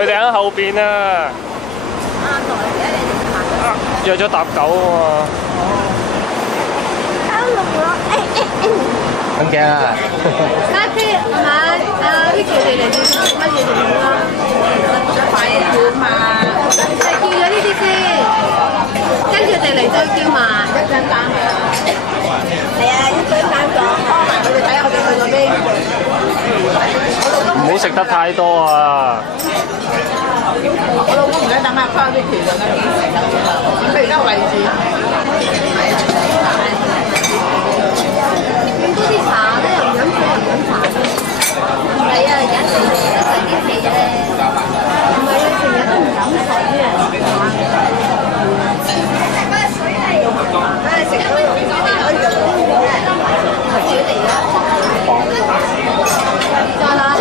佢哋喺後邊啊！約咗搭狗啊嘛！咁驚啊！家姐阿呢條嚟嚟叫乜嘢嚟㗎啦？快叫嘛！係叫咗呢啲先，跟住哋嚟再叫埋一陣間係啊！係啊，一陣間咗，拖埋佢哋睇下我哋去咗邊。唔好食得太多啊！我老公而家等下翻啲條啦，佢而家位置。咁多啲茶咧，又唔飲水又唔飲茶。唔係啊，而家成日都食啲氣咧。唔係啊，成日都唔飲水啊。梗係食咗用啲水嚟啦。再拿來。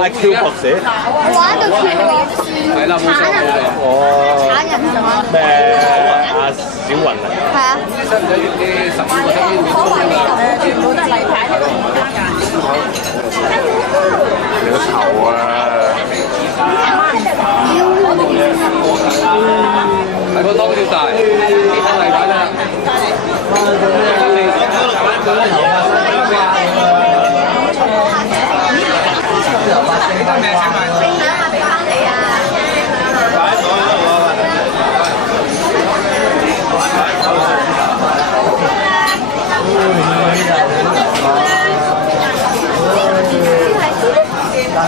I Q 博士，玩到跳係啦，冇錯哦，產人係嘛？咩阿小雲啊？係啊。全部都係例牌，你個頭啊！係個湯要大，例牌啦。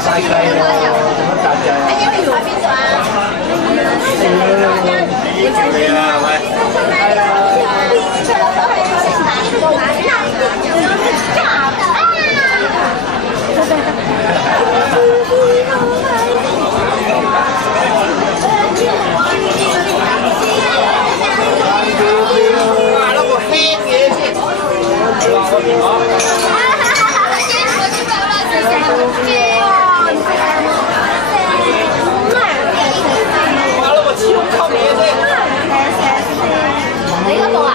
晒雞喎，做乜雜啫？喺邊度啊？你啊，係咪？你嗰度啊？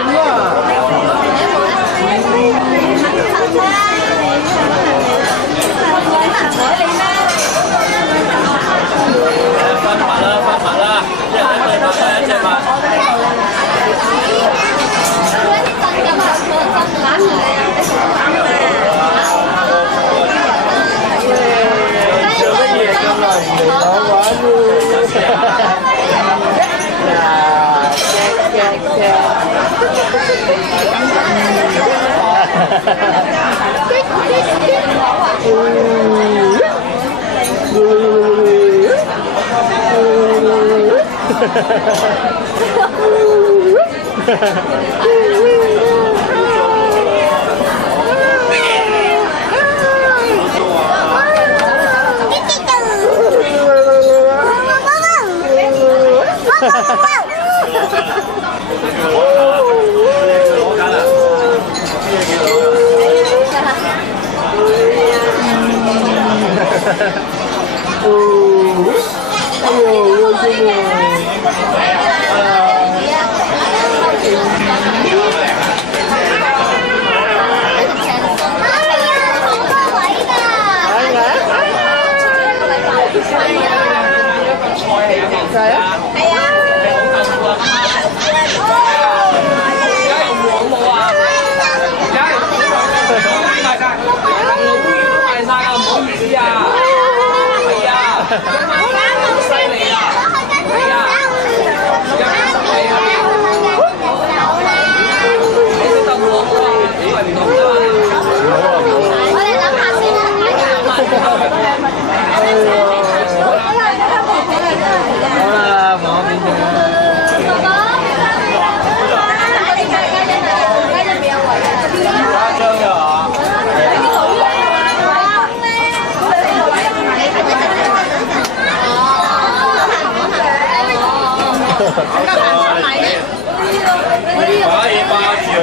係啊。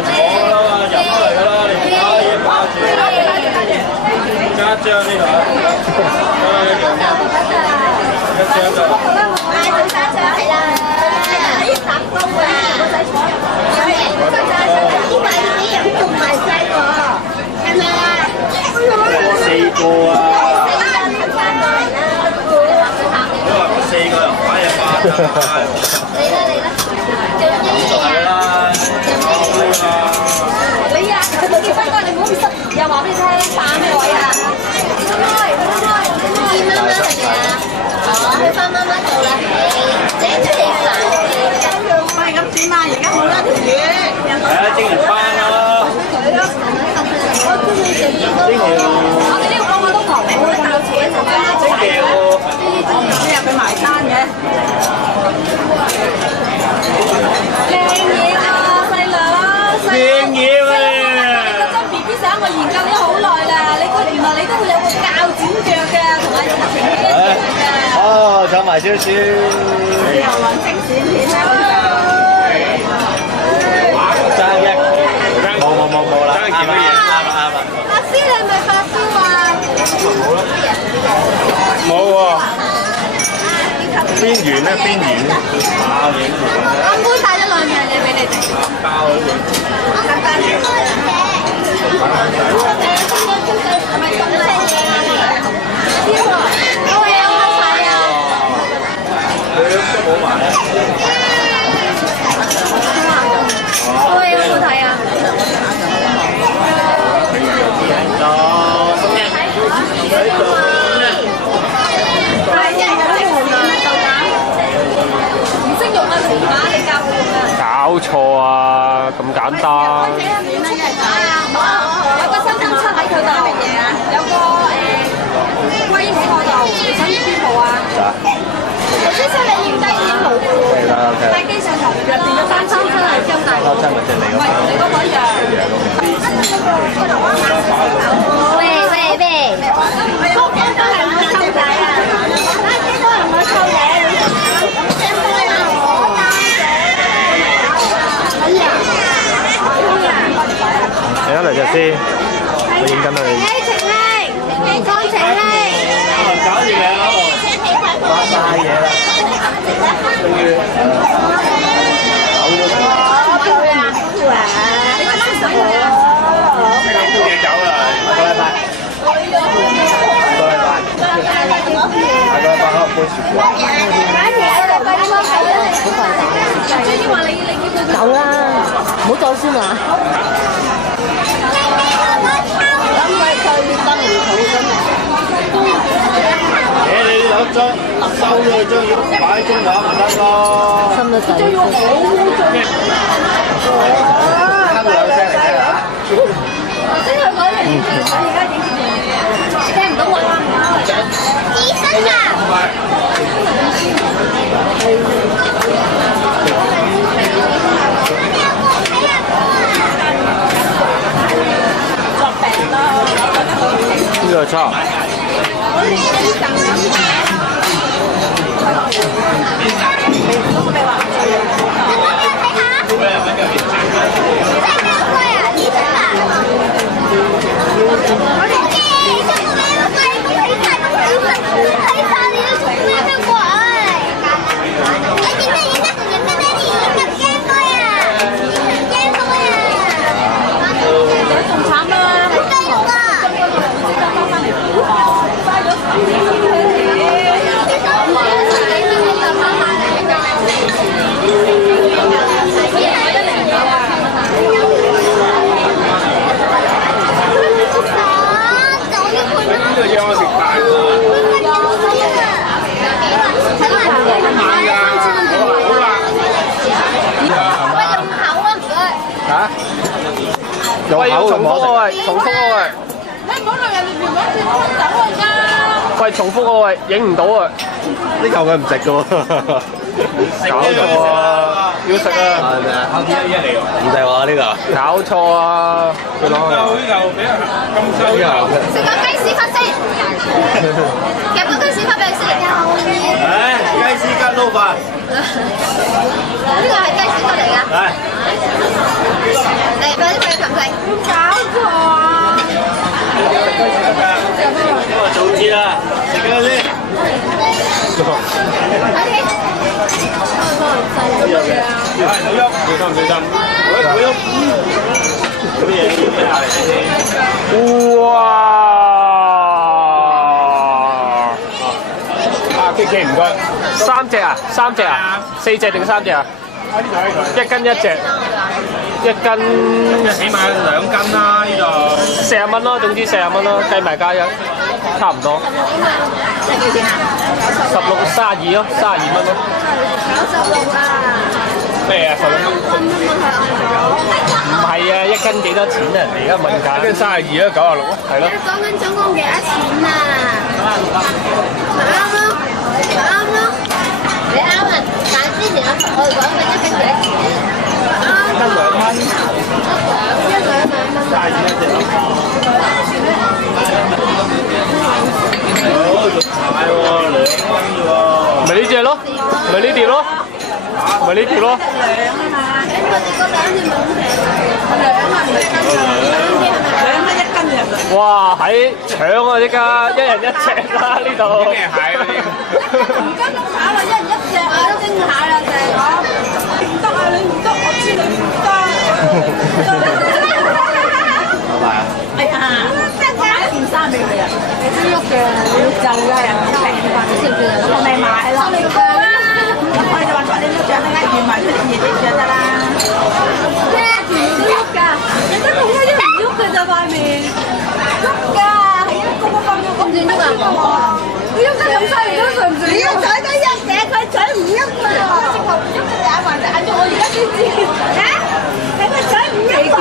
坐啦嘛，飲嚟㗎啦，你唔可以包住。加一張呢度。一張就。4個啊！4個又擺一巴嚟啦！你啊，佢冇結婚嗰你唔好失，又話俾你聽打咩位啊？見媽媽係咪啊？哦，去翻媽媽度啦，整出嚟煩。喂，咁點啊？而家冇一條魚。係啊，蒸完翻咯。我哋呢個個都頭名，我哋有錢就真係蒸條。你入去埋單嘅。靚嘢啊，細佬！靚嘢喎！嗰張 BB 相我研究咗好耐啦，你個原來你都會有個鉸剪腳嘅，同埋有個情嘅。哦，走埋少少。又揾整閃片啊！爭一。冇啦。爭幾多嘢？啱啦。阿師你係咪發燒啊？冇喎。邊緣咧？邊緣。阿妹帶咗兩樣嘢俾你哋。包嗰啲。係咪送咗嘢啊？呢個我有冇睇啊？佢都冇埋啊！我有冇睇啊？唔識用啊，電話你教佢用啊！搞錯啊！咁簡單。有個新燈出喺佢度，有個威喺我度，你想要邊部啊？頭先出你要低啲冇嘅喎，帶機上頭入邊嘅3三真係張大佬，唔係你嗰個一樣。喂，我驚都係唔會抽仔啊！我驚都係唔會抽嘢。嚟一嚟隻先，我影緊佢。乾淨咧，搞掂未啊？發晒嘢啦。嘢走啦，下個禮拜。走啦，唔好再先啦。你攞張收咗張要擺中畫咪得咯。心都仔。啱有聲嚟聽下。先佢講完，我而家點聽唔到我啦。醫生啊！呢個差。喂，要重複喎，喂，重複喎，喂。你唔好令人哋條攞住走啊！喂，重複喎，喂，影唔到啊！呢嚿佢唔食嘅喎。搞錯啊！要食啊！係咪啊？啱啲一嚟喎。唔食喎呢個。搞錯啊！佢攞去。食個雞屎忽先，夾個雞屎忽俾佢先。唉，雞絲吉撈飯。呢個係雞屎忽嚟㗎。嚟。嚟。食？搞錯啊！早知啦，食咗先。小心，小心。好嘢，下嚟先。哇！啊，Kiki 唔該，3隻啊，3隻啊，4隻定3隻啊？1斤1隻，1斤起碼2斤啦，呢度。40蚊咯，總之40蚊咯，計埋加一，差唔多。係幾錢啊16 32咯，32蚊咯。96啊！咩啊？16蚊？唔係啊，1斤幾多錢啊？人哋而家問價。1斤32啊，96咯，係咯。講緊總共幾多錢啊？啱咯，你啱啊！但之前我哋講緊1斤幾多錢？1斤2蚊。1兩蚊。32一隻。好，仲大喎，2蚊啫喎。咪呢隻咯，咪呢碟咯，咪呢碟咯。兩啊嘛，誒我哋嗰兩條冇平，兩啊唔係斤啊，兩蚊1斤嘅。哇，喺搶啊！即刻1人1隻啦呢度。咩蟹嗰啲？唔跟咁炒啦，1人1隻啊，都蒸蟹啦，成講。唔得啊，你唔得，我知你唔得。拜拜啊！哎呀，買一件衫俾佢啊！你知喐嘅，你就㗎人平話你識唔識啊？我咪買咯。我哋就話你都着得啱，預埋出件嘢着得啦。咩？唔喐㗎，你得咁多啲唔喐㗎咋塊面？喐㗎，係一個個咁喐，咁點喐啊？佢喐得咁犀利，都順唔順？你要嘴都喐嘅，佢嘴唔喐㗎。直頭唔喐嘅眼還是眼喐，我而家先知。嚇？係佢嘴唔喐㗎。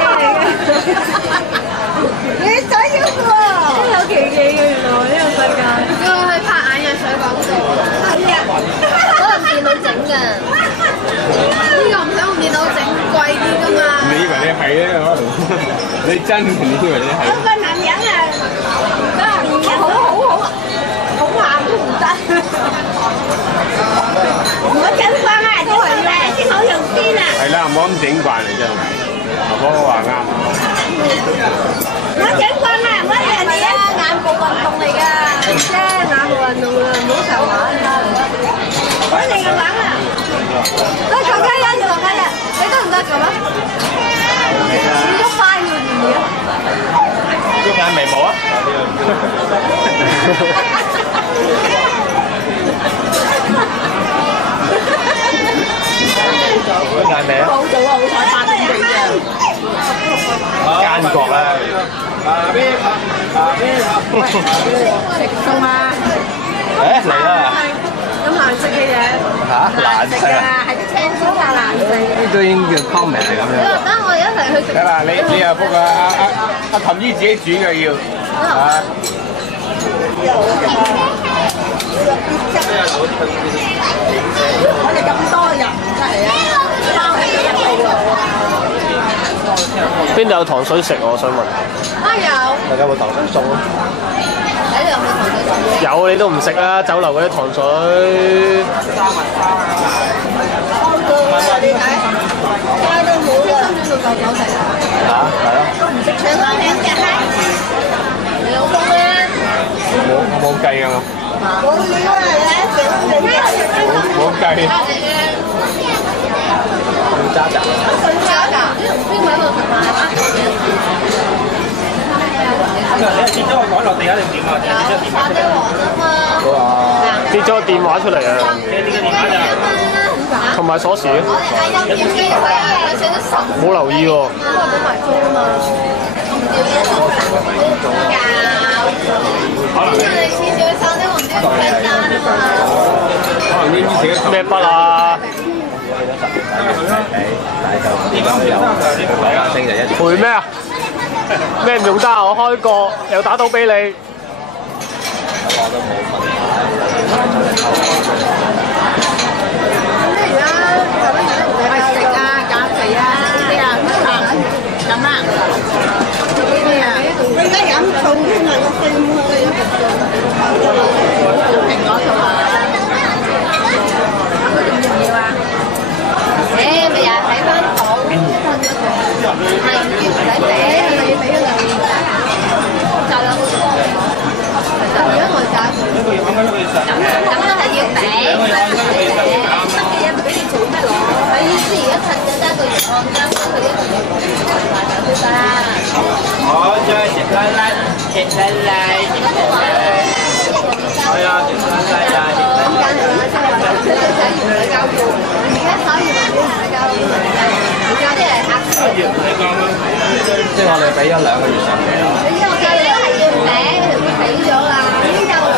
你仔要喎，真有奇技嘅原來呢個世界。叫我去拍眼藥水廣告。係啊，可能電腦整㗎。呢個唔使用電腦整，貴啲㗎嘛。你以為你係咧？可能你真嘅，你以為你係？有個男人啊，好硬都唔得。我整慣啦，都係要先好用先啊。係啦，唔好咁整慣嚟真係。婆婆話啱。我整慣啦，我哋人哋眼部運動嚟㗎，啫眼部運動啊，唔好成日玩啊！我哋嘅玩啊，喂，坐雞啊，坐雞啊，你得唔得咁啊？喐快要唔要？喐眼眉毛啊！喐眼眉啊！好早啊，好彩8點幾啫。奸角啦！食餸啊！誒嚟啦！咁難食嘅嘢，嚇難食啊！係啲青椒啊難食。呢都已經叫 comment 係咁樣。你話等我哋一齊去食。得啦，你又覆啊阿琴姨自己煮嘅要啊。我哋咁多人真係啊，包起一套啊！邊度有糖水食我想問。啊有。大家有冇糖水送啊？喺度有冇糖水送？有你都唔食啦，酒樓嗰啲糖水。點解？街都冇啦。深圳到99成啊？嚇係咯。都唔識搶嗰名嘅閪。你老公咧？我冇計㗎我。冇料啊！冇計。渣渣。邊個喺度食飯啊？你跌咗個袋落地下定點啊？跌咗電話出嚟。跌咗個電話出嚟啊！跌個電話咋？同埋鎖匙。我哋嗌音點機佢啊，寫咗10。冇留意喎。我冇埋租啊嘛。我唔要嘢收實，教。跟住我哋次次去收啲，我唔知佢計單啊嘛。可能英語寫咩筆啊？賠咩啊？咩唔用得啊？我開過又打到俾你。喂食啊，減肥啊，呢啲啊，飲啊，呢啲啊，而家飲重添啊，個肺冇去蘋果同埋，佢仲要唔要啊？咪又係睇翻房，係唔要唔使餅係咪要俾咗兩個？就兩個。如果我揀，咁都係要餅。乜嘢唔俾你做咩攞？佢意思而家趁緊一個月按金，佢一個月就得啦。好，再食啦啦，食啦啦，係啊，食啦啦呀！咁簡單咪先話，佢哋寫完咪交貨，而家考完咪唔使交貨，而家啲係客先。即係我哋俾咗2個月上期啦。你知我計你係要餅，佢俾咗啦，已經夠啦。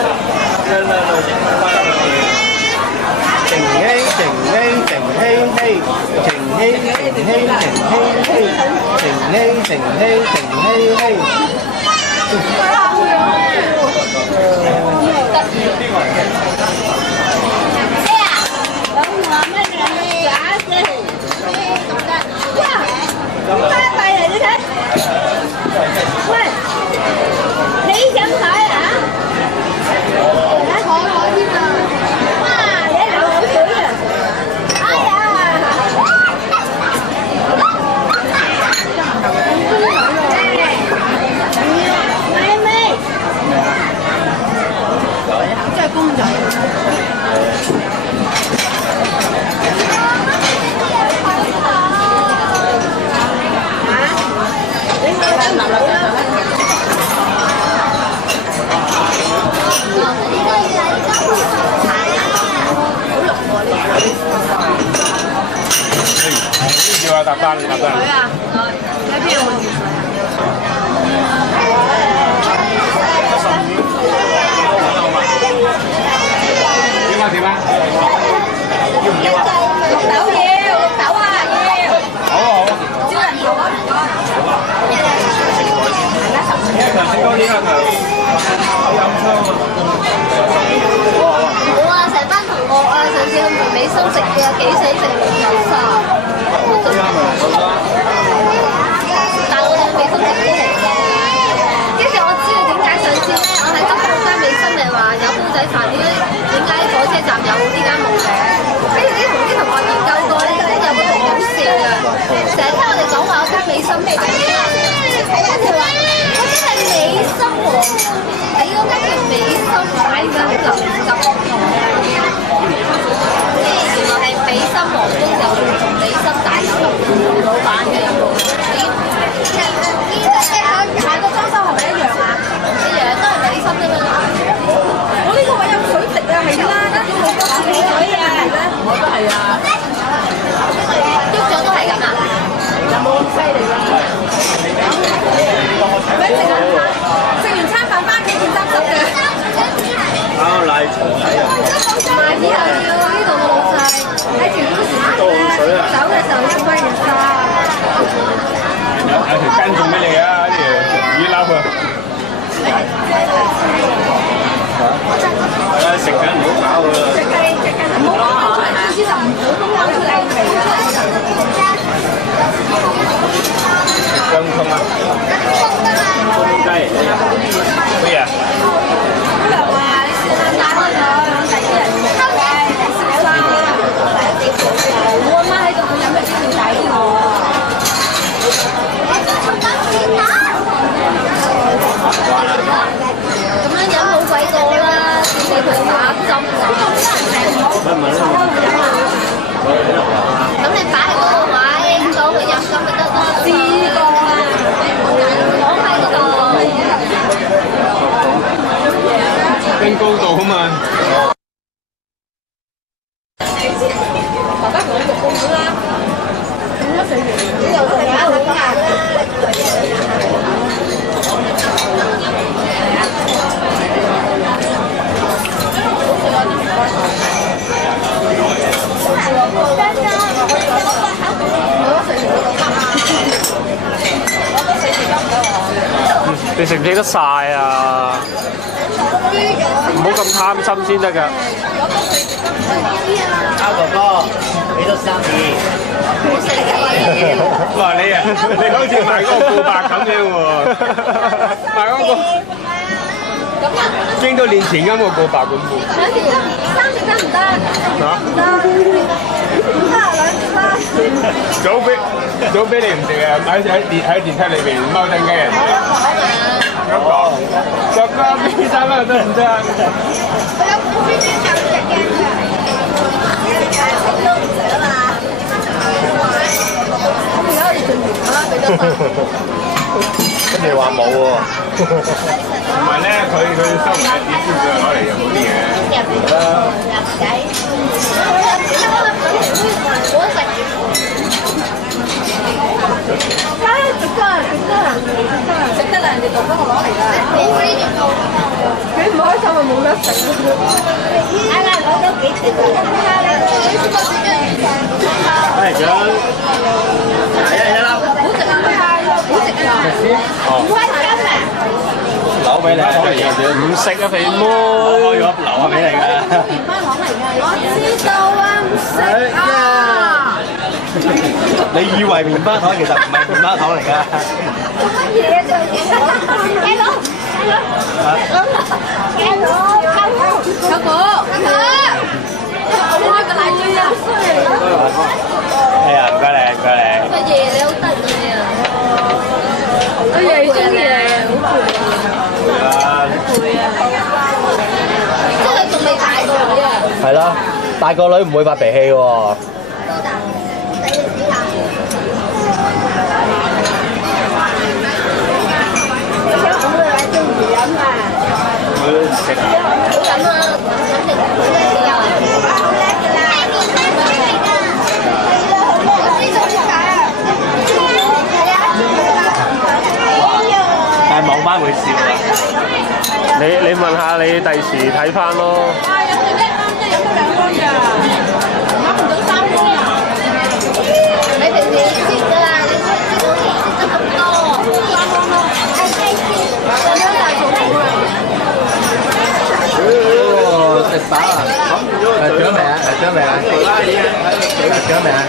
靜希靜希靜希希，靜希靜希靜希希，靜希靜希靜希希。要啊，搭單，搭單。水啊，喺邊有冇熱水啊？點啊？要唔要啊？綠豆要，綠豆啊要。好啊好啊。招人頭啊唔該。頭先嗰啲啊，飲湯啊。冇啊，成班同學啊，上次去梅美心食嘅，幾死食牛沙。但係我哋美心食好嚟嘅，跟住我知道點解上次咧，我喺執嗰間美心咪話有煲仔飯，點解火車站有呢間冇嘅？跟住啲同學研究過咧，有個好好笑嘅，成日聽我哋講話嗰間美心茶咧，跟住話嗰間係美心喎，你嗰間叫美心大金林汁。原來係美心皇宮有美心大金林老闆嘅。下個裝修係咪一樣啊？一樣都係美心啫嘛。我呢個位有水滴啊，係啦，跟住好多水啊，我都係啊。喐咗都係咁啊？有冇咁犀利㗎？咩食完餐飯翻屋企變濕濕嘅。啊，奶茶睇啊！賣之後要呢度嘅老細喺條嗰時走嘅時候要揮完沙。有條筋送俾你啊！條魚撈啊！係啊，食緊唔好搞㗎啦。唔好講，總之就唔好咁樣出嚟。姜葱啊，葱雞。乜嘢？佢又話你試下打開咗，第啲人唔係食沙。我阿媽喺度，佢有咩先要抵我？咁樣飲好鬼過啦，點俾佢打針啊？咁你擺喺嗰個位，當佢飲咁咪得咯。試過啊，講喺嗰度。跟高度啊嘛。爸爸同你做工啦。咁多水源，呢度仲有好大。你食唔食得晒啊？唔好咁貪心先得㗎。阿哥哥，俾多3片。哇！你啊，你好似賣嗰個告白咁樣喎，賣嗰個。咁又經到年前咁我過百咁喎。三隻得唔得？嚇？唔得，早俾你唔食啊！喺電梯裏邊踎緊雞人。咁講，就加俾3蚊得唔得？我有5邊隻有隻嘅，食都唔食啊嘛。咁而家我哋盡完啦，俾多份。跟住話冇喎。唔係咧，佢收唔係點先佢攞嚟又好啲嘅。食得啦，人哋做咗我攞嚟啦。你唔開心咪冇得食。攞咗幾條？係仲有一粒。好食啊！好食啊！唔開心啊！攞俾你，唔食啊肥妹！開咗留下俾你㗎。我知道啊，唔食啊！你以為棉花糖其實唔係棉花糖嚟㗎？做乜嘢啫？雞佬，有個，我開個奶樽啊！係啊，唔該你，唔該你。個爺你好得意啊！個爺中意你，好攰啊！攰啊！即係仲未大個女啊！係啦，大個女唔會發脾氣喎。多大？細你幾下？小五啊，中意飲啊！佢食啊！好飲啊！飲食好叻嘅又係，好叻㗎啦！呢種點解啊？但係網班會笑啊！你問下你第時睇翻咯。啊！飲到一缸啫，飲到2缸咋，飲唔到3缸啊！你平時知㗎啦，你食得咁多，3缸咯，咁樣大肚婆啊！食飽啊！誒獎未啊？獎未啊？獎未啊？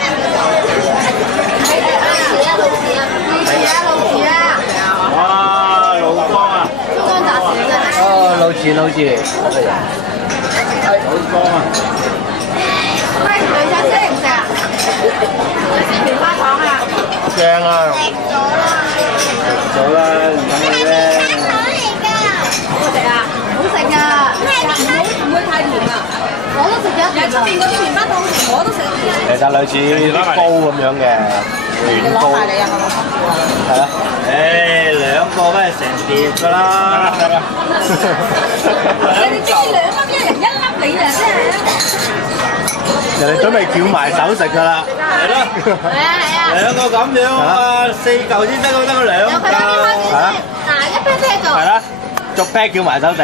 哇！老江啊！哦，老字。老江啊！喂，兩隻識唔食啊？食棉花糖啊？正啊！食咗啦。好啦，唔等你咧。好食啊！好食啊！唔會太甜啊！我都食咗。有出邊嗰啲棉花糖好甜，我都食得甜。其實類似啲糕咁樣嘅軟糕。你啊，係啦。誒，兩個梗係成碟㗎啦。得啦。你哋中意2粒，一人1粒你啊，真係。人哋準備翹埋手食㗎啦。係咯。係啊！兩個咁樣啊，4嚿先得2嚿。係啊。嗱，一 pair pair 做。係啦，逐 pair 翹埋手食。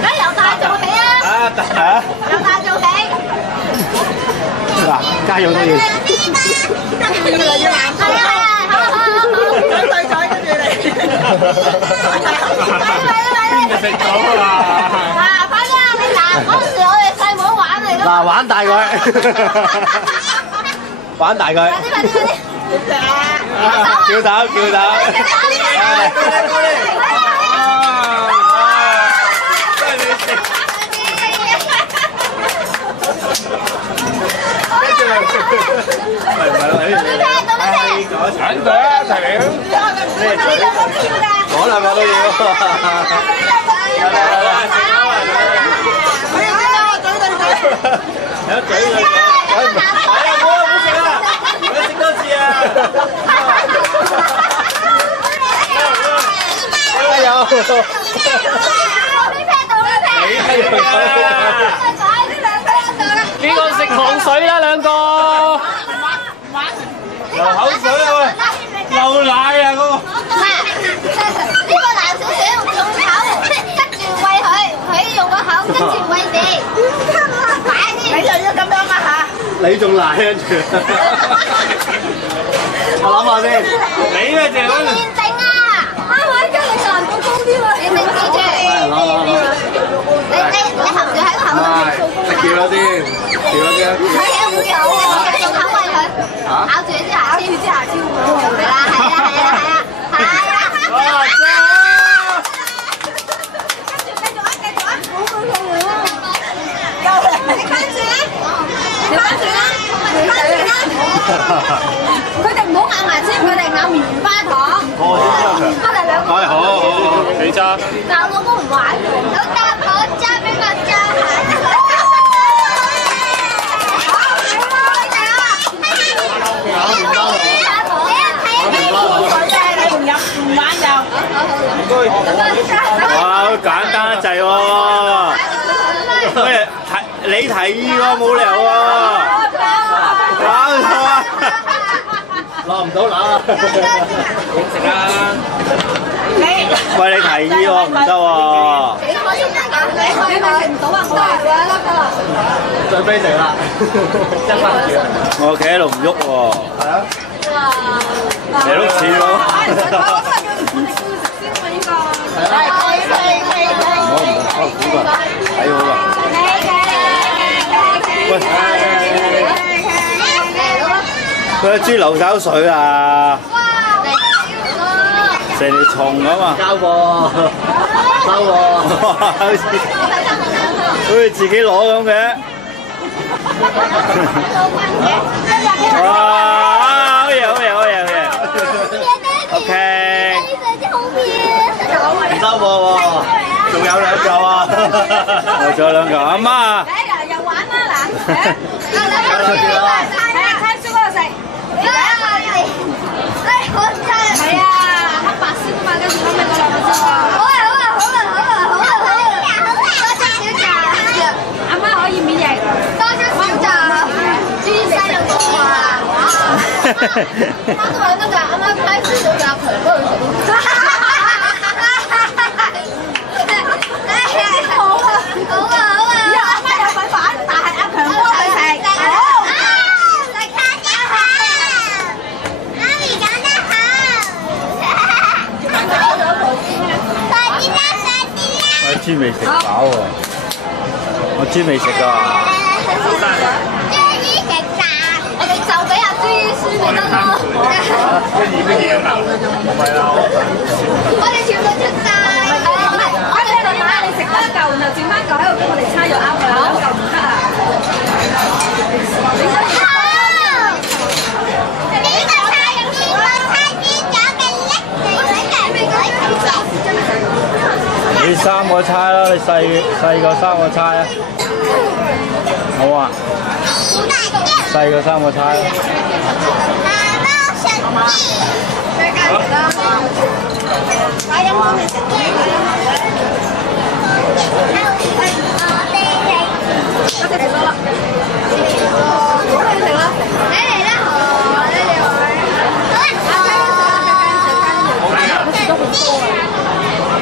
梗係由大做起啊！啊，係啊。由大做起。嗱，加油都要。越嚟越難做。係啊！好。對彩跟住你。邊就食到啊！啊，快啲啊！你嗱，嗰時我哋細妹玩嚟㗎。嗱，玩大佢，玩大佢。快啲！叫手。揀隊啊，一齊嚟啊！嗰兩個都要。有嘴佢。係啊，唔好食啊！我食多次啊！加油！邊個食糖水啦？兩個。流口水啊喂！漏奶啊嗰個。呢個難少少，用口跟住餵佢，佢用個口跟住餵你。快啲！你就要咁樣啊嚇！你仲奶跟住。我諗下先。你咧就要練定啊！我而家你難度高啲喎。你記住。你含住喺個口度。叫多啲，叫多啲。係啊，會有嘅，用口餵佢。咬住之下，超。係啦。哇！調翻轉啦，調翻轉啦。佢哋唔好咬牙籤，佢哋咬棉花糖。我先揸場。我哋兩個。好好好，你揸。但我老公唔玩喎。我揸俾我揸下。哇，簡單滯喎！咩提你提議喎，冇理由喎！搞錯啊！攞唔到攬啊！點食啊？喂，你提議喎，唔得喎！你咪食唔到啊！最悲食啦！我企喺度唔喐喎。係啊。你碌屎咯！我估㗎，睇好啦。喂，佢隻豬流手水啊！成條蟲啊嘛！交喎，收喎，好似自己攞咁嘅。哇！好嘢，好嘢，好嘢，好嘢。OK。唔收貨喎，仲有兩嚿啊！仲有兩嚿，阿媽。又玩啦嗱，睇書嗰度食。係啊，黑白色啊嘛，跟住後尾嗰兩個先啊。好啊，阿媽可以免疫。多少就豬西有多啊！媽都話跟住阿媽派書到阿強嗰度食。我豬未食飽喎，我豬未食㗎。豬醫食飯，我哋就俾阿豬醫師咪得咯。我哋全部出晒。我哋點解你食多一嚿，然後轉翻嚿喺度俾我哋叉又啱㗎，兩嚿唔得啊！你三個叉啦，你細個三個叉啊，好啊，細個三個叉啦。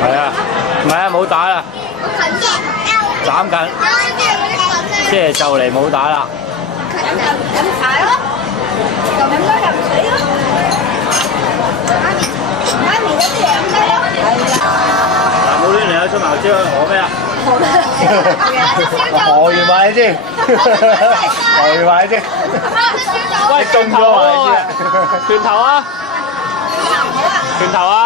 係啊，唔係啊，冇打啦，斬緊，即係就嚟冇打啦。飲茶咯，就飲多入水咯。媽咪嗰啲飲雞咯。係啦。嗱，冇亂嚟啊！出茅招學咩啊？學完話你知，學完話你知。喂，中咗話你知啊！拳頭啊！拳頭啊！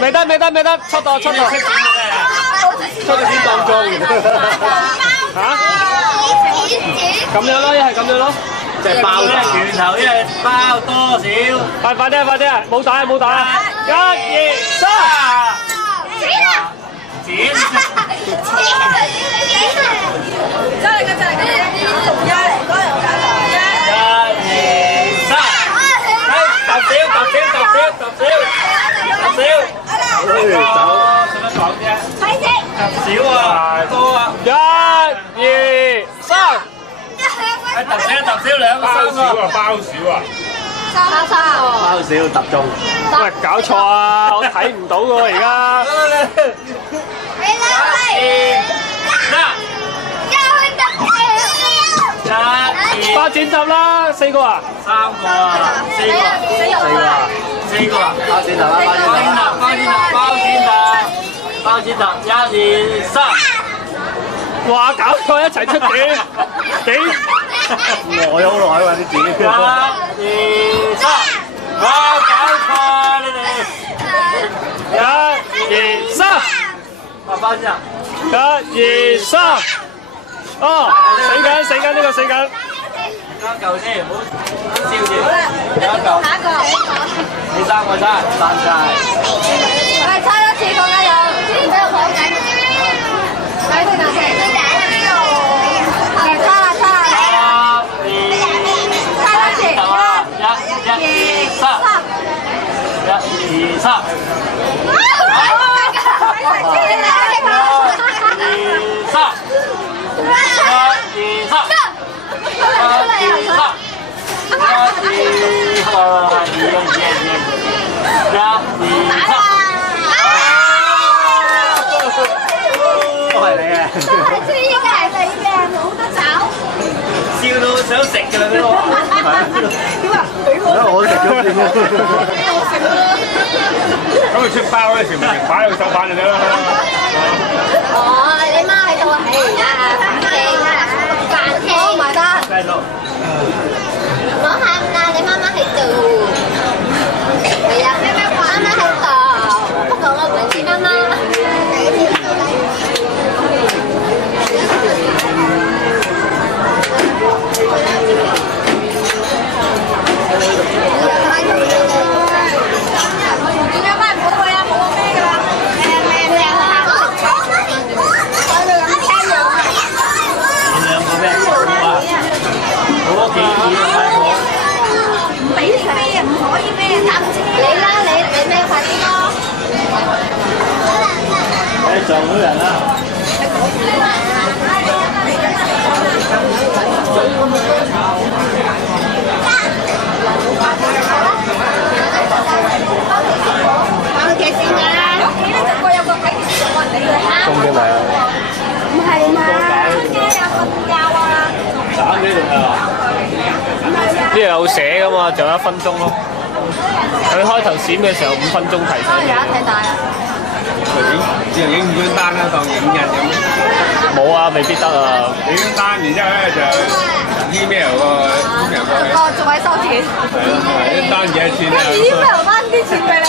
未得，出到，出到先當中。嚇？咁樣咯，一係咁樣咯。即係爆拳頭，一係包多少？快啲啊！冇打，1、2、3。剪。真係㗎，仲有嚟嗰樣㗎。1、2、3。走，使乜講啫？少啊，多啊。1、2、3。揼少兩個三啊！包少啊！包少揼中。喂，搞錯啊！我睇唔到喎而家。包剪揼啦，4個啊？3個啊？4個啊？包剪揼啦，包剪揼，1、2、3。哇！搞錯一齊出點幾？耐好耐喎啲字。1、2、3。哇！搞錯你哋。1、2、3。我包先啊。1、2、3。哦，死緊呢個死緊。加嚿先，唔好笑住。有一嚿。下一個。你3個差，散晒。我哋差一次，講加油。俾我講緊。睇先睇先。差啦。差一次。1、2、3。1、2、3。都係你嘅。都係知嘅，係你嘅，冇得找。笑到想食㗎啦，呢個。點啊？我食咗先。咁佢出包嗰時咪擺喺度手板就得啦。哦，你媽喺度啊？係啊，飯廳埋單。繼續。唔好喊啦，你媽媽喺度。係啊，媽媽喺度。不過我唔係你媽媽。撞到人啦！我幾錢㗎？我有個睇電視我嚟㗎。中嘅咪啊？唔係嘛？出街有瞓覺啊！斬幾度啊？呢度有寫㗎嘛，仲有1分鐘咯。佢開頭閃嘅時候5分鐘提醒你。有一睇大啊！只能影5張單啦，當影印咁。冇啊，未必得啊。影張單，然之後咧就 email 個 email 過去。仲係收錢。係咯，一單幾多錢啊？email 翻啲錢俾你。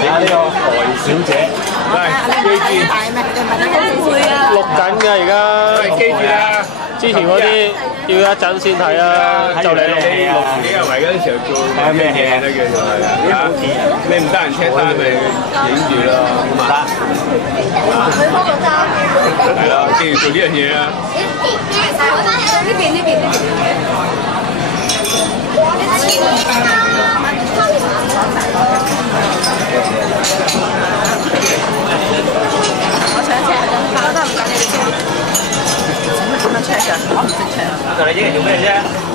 睇下呢個何小姐，係記住。錄緊㗎而家。記住啦，之前嗰啲要一陣先睇啊，就嚟錄。幾日圍嗰陣時候做咩嘢都叫做係啊。你唔得閒 check 單咪影住咯，好嘛？佢幫我揸。係啦，記住做呢樣嘢啦。呢邊。我請 check， 我都唔緊要你 check。點樣 check 㗎？我唔識 check。就你影嚟做咩啫？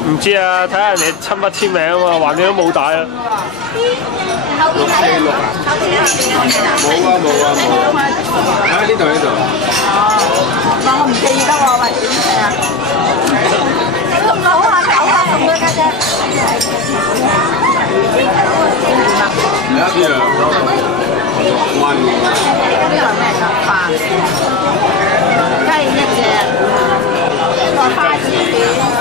唔知啊，睇下人哋親筆簽名啊嘛，橫掂都冇帶啊。冇啊！喺呢度。我唔記得喎，喂，點 check 啊？好啊，送咗家姐。一樣1。呢個係咩㗎？飯。雞一隻，一個花枝卷。